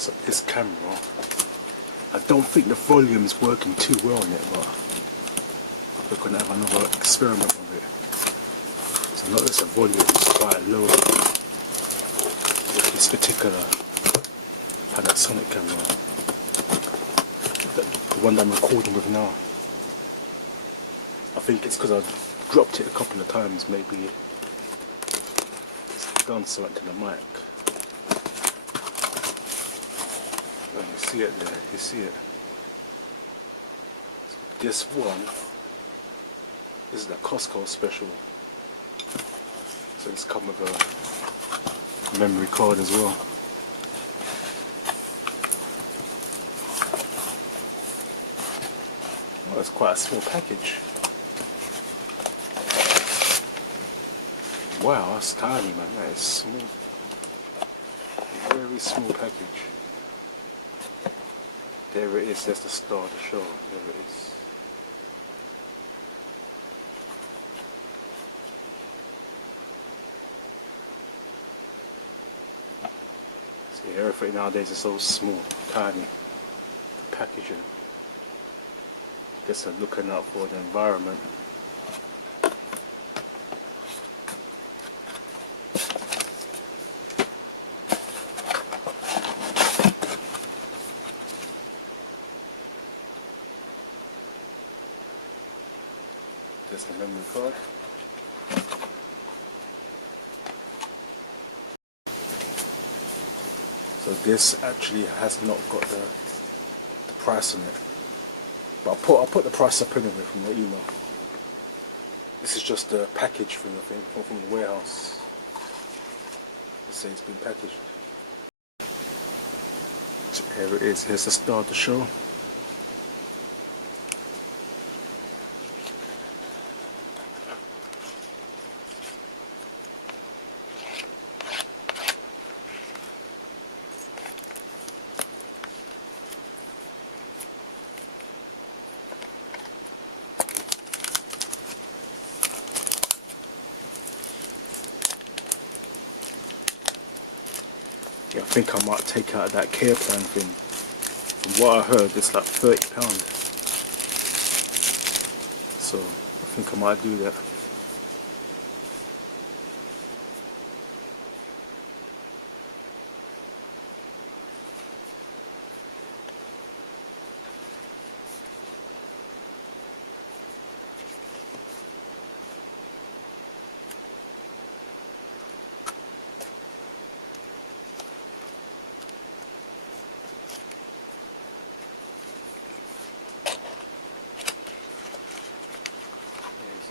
So this camera, I don't think the volume is working too well on it, but we're going to have another experiment with it. So notice the volume is quite low with this particular Panasonic camera, the one that I'm recording with now. I think it's because I've dropped it a couple of times, maybe it's done something to the mic. Oh, you see it there, you see it. This one is the Costco special. So it's come with a memory card as well. Oh, it's quite a small package. Wow, that's tiny, man. That is small. Very small package. There it is. That's the star of the show. There it is. See, everything nowadays is so small, tiny. The packaging. Guess I'm looking out for the environment. There's the memory card. So this actually has not got the price on it, but I'll put the price up anyway from the email. This is just the package thing, I think, from the warehouse. Let's say it's been packaged. So here it is. Here's the star of the show. Yeah, I think I might take out that care plan thing. From what I heard, it's like £30. So I think I might do that.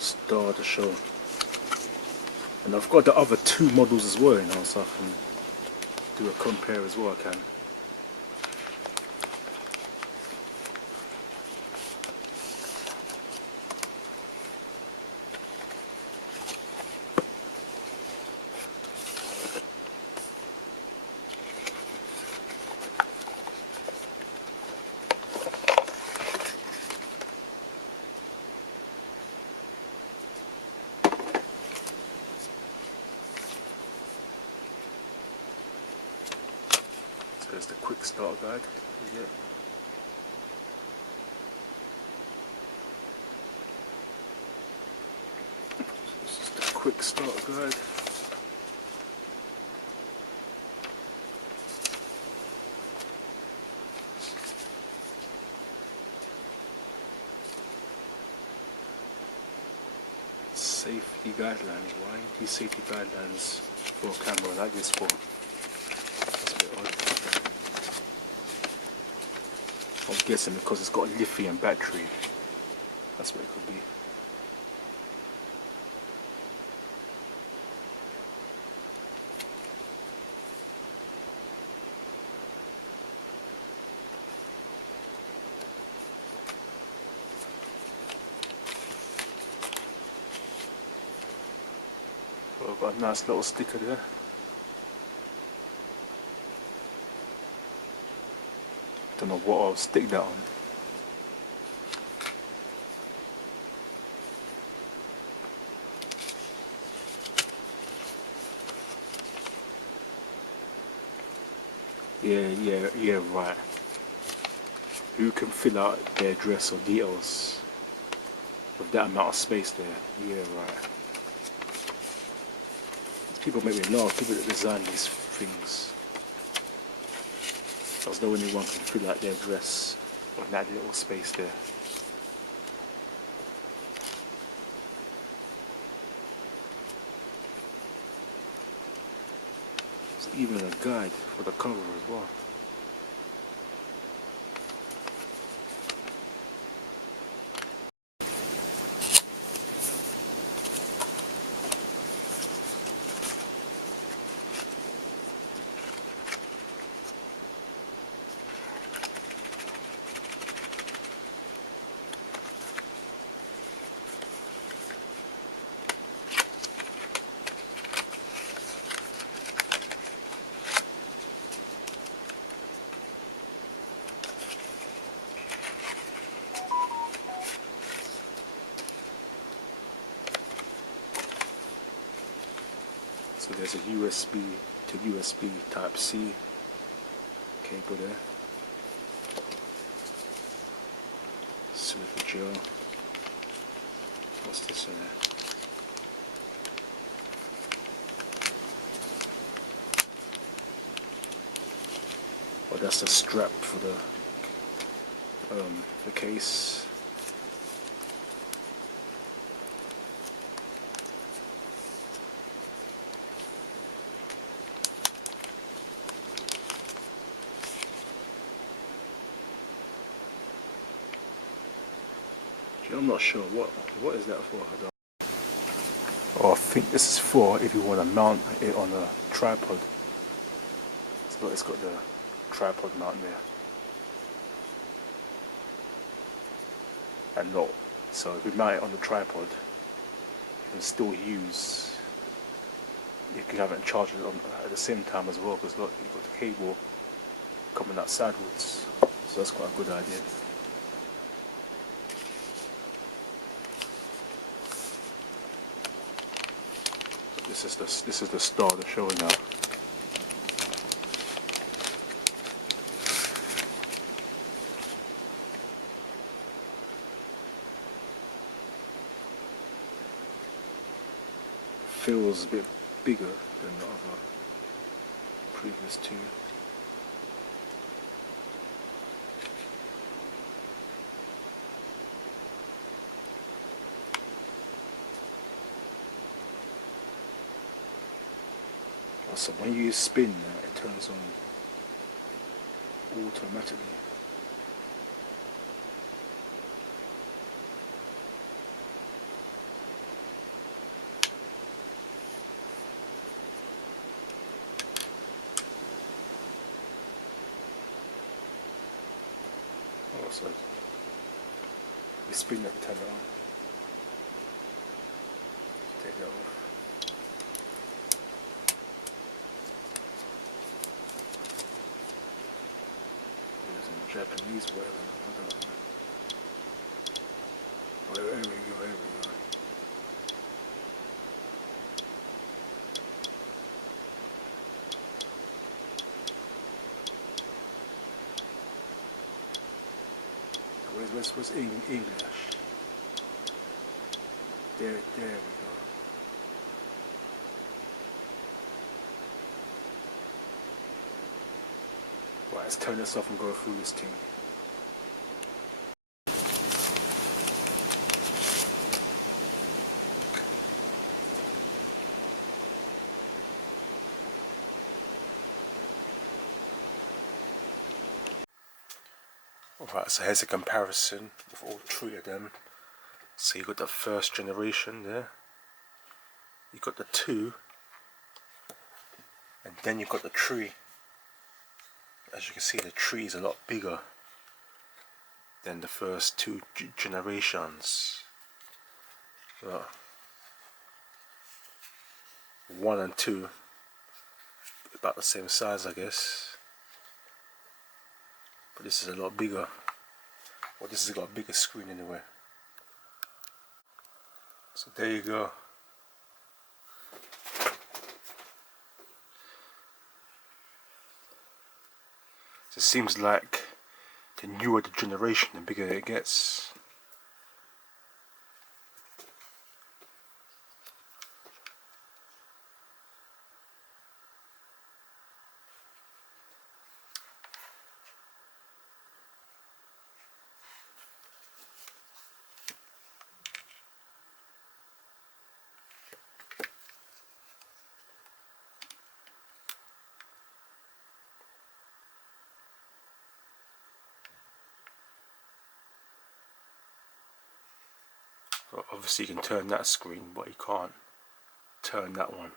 Star of the show, and I've got the other two models as well, you know, so I can do a compare as well. I can. There's the quick start guide. Yeah. This is the quick start guide. Safety guidelines. Why these safety guidelines for a camera like this for? I'm guessing because it's got a lithium battery. That's what it could be. Well, I've got a nice little sticker there. Don't know what I'll stick that on. Yeah, right. Who can fill out their address or details with that amount of space there? Yeah, right. People make me laugh, people that design these things. As though anyone can fill out their address on that little space there. There's even a guide for the cover as well. So there's a USB to USB type C cable there. Silicone gel. What's this in there? Oh, that's the strap for the case. I'm not sure what is that for. Oh, I think this is for if you want to mount it on a tripod. It's got the tripod mount there. And not. So if you mount it on the tripod, you can still use. You can have it charged at the same time as well, because look, you've got the cable coming out sideways. So that's quite a good idea. This is the star they're showing now. Feels a bit bigger than the other previous two. So when you spin that, it turns on automatically. Oh, so you spin that, turn it on. Take that off. Japanese, whatever, I don't know. Oh, there we go. Where's English? There we go. Right, let's turn this off and go through this thing. Alright, so here's a comparison of all three of them. So you got the first generation there, you got the 2, and then you got the 3. As you can see, the 3 is a lot bigger than the first 2 generations. 1 and 2 about the same size, I guess, but this is a lot bigger. Well, this has got a bigger screen anyway. So there you go. It seems like the newer the generation, the bigger it gets. Obviously you can turn that screen, but you can't turn that one.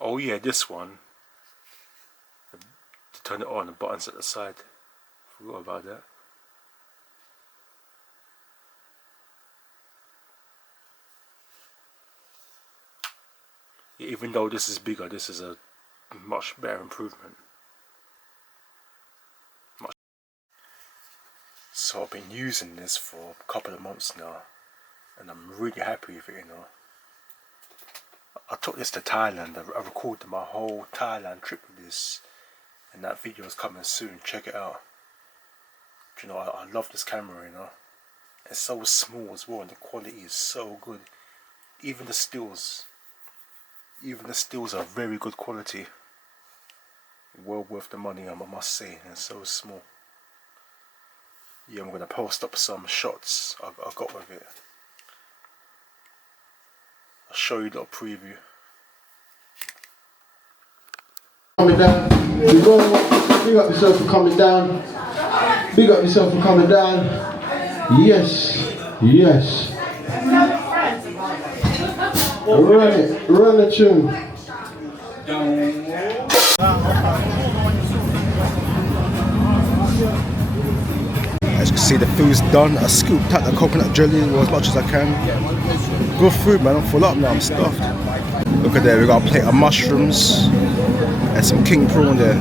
Oh yeah, this one. To turn it on, the button's at the side. Forgot about that. Yeah, even though this is bigger, this is a much better improvement. So I've been using this for a couple of months now, and I'm really happy with it, you know. I took this to Thailand. I recorded my whole Thailand trip with this, and that video is coming soon. Check it out. You know, I love this camera, you know. It's so small as well, and the quality is so good. Even the stills are very good quality. Well worth the money, I must say. And it's so small. Yeah, I'm gonna post up some shots I got with it. I'll show you a little preview. Coming down, we go. Big up yourself for coming down. Big up yourself for coming down. Yes, yes. Run it, run the tune. As you can see, the food's done. I scooped out the coconut jelly as much as I can. Good food, man. I'm full up now. I'm stuffed. Look at there. We got a plate of mushrooms and some king prawn there.